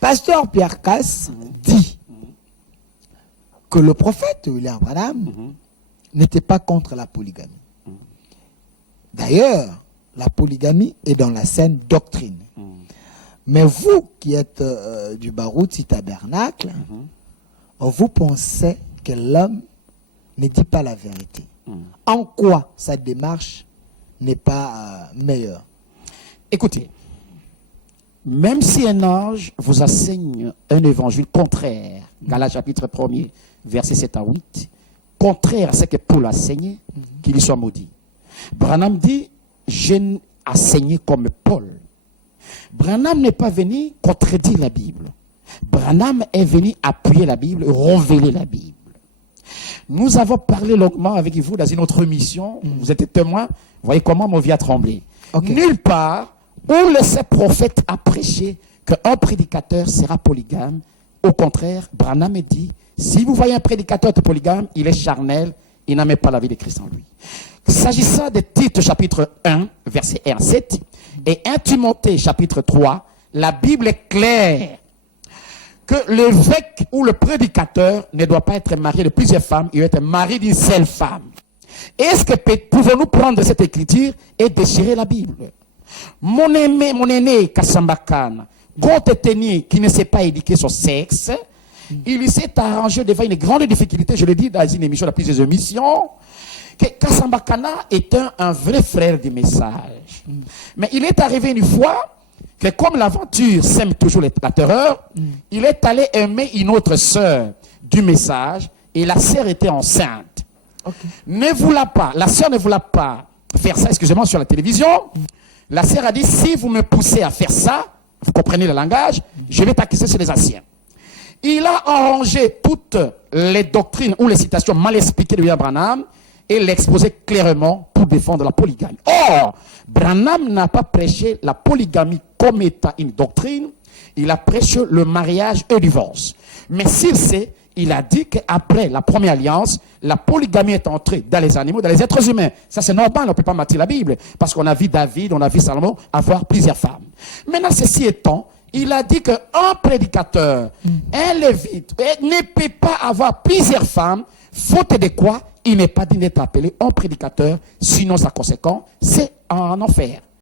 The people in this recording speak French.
Pasteur Pierre Casse dit que le prophète William Branham n'était pas contre la polygamie. D'ailleurs, la polygamie est dans la saine doctrine. Mais vous qui êtes du Barouti Tabernacle, vous pensez que l'homme ne dit pas la vérité. En quoi sa démarche n'est pas meilleure? Écoutez, même si un ange vous enseigne un évangile contraire, Galates chapitre 1er, versets 7 à 8, contraire à ce que Paul a enseigné, qu'il y soit maudit. Branham dit, j'ai enseigné comme Paul. Branham n'est pas venu contredire la Bible. Branham est venu appuyer la Bible, révéler la Bible. Nous avons parlé longuement avec vous dans une autre émission. Vous êtes témoin. Vous voyez comment mon vie a tremblé. Okay. Nulle part où le prophète a prêché qu'un prédicateur sera polygame. Au contraire, Branham dit, si vous voyez un prédicateur de polygame, il est charnel, il n'a même pas la vie de Christ en lui. S'agissant de Tite chapitre 1, verset 1 à 7, et 1 Timothée chapitre 3, la Bible est claire que l'évêque ou le prédicateur ne doit pas être marié de plusieurs femmes, il doit être marié d'une seule femme. Est-ce que pouvons-nous prendre cette écriture et déchirer la Bible? Mon aîné Kassambakana, compte tenu qui ne sait pas éduquer son sexe, il s'est arrangé devant une grande difficulté, je l'ai dit dans une émission, dans plusieurs émissions, que Kassambakana est un vrai frère du message. Mais il est arrivé une fois que comme l'aventure sème toujours la terreur, il est allé aimer une autre sœur du message et la sœur était enceinte. Ne voulait pas, la sœur ne voulait pas faire ça, excusez-moi, sur la télévision. La sœur a dit, si vous me poussez à faire ça, vous comprenez le langage, je vais t'accuser sur les anciens. Il a arrangé toutes les doctrines ou les citations mal expliquées de William Branham et l'exposé clairement pour défendre la polygamie. Or, Branham n'a pas prêché la polygamie comme étant une doctrine, il a prêché le mariage et le divorce. Mais s'il sait, il a dit qu'après la première alliance, la polygamie est entrée dans les animaux, dans les êtres humains. Ça c'est normal, on ne peut pas mentir la Bible, parce qu'on a vu David, on a vu Salomon avoir plusieurs femmes. Maintenant, ceci étant, il a dit qu'un prédicateur, un lévite, ne peut pas avoir plusieurs femmes, faute de quoi il n'est pas digne d'être appelé un prédicateur, sinon sa conséquence, c'est en enfer.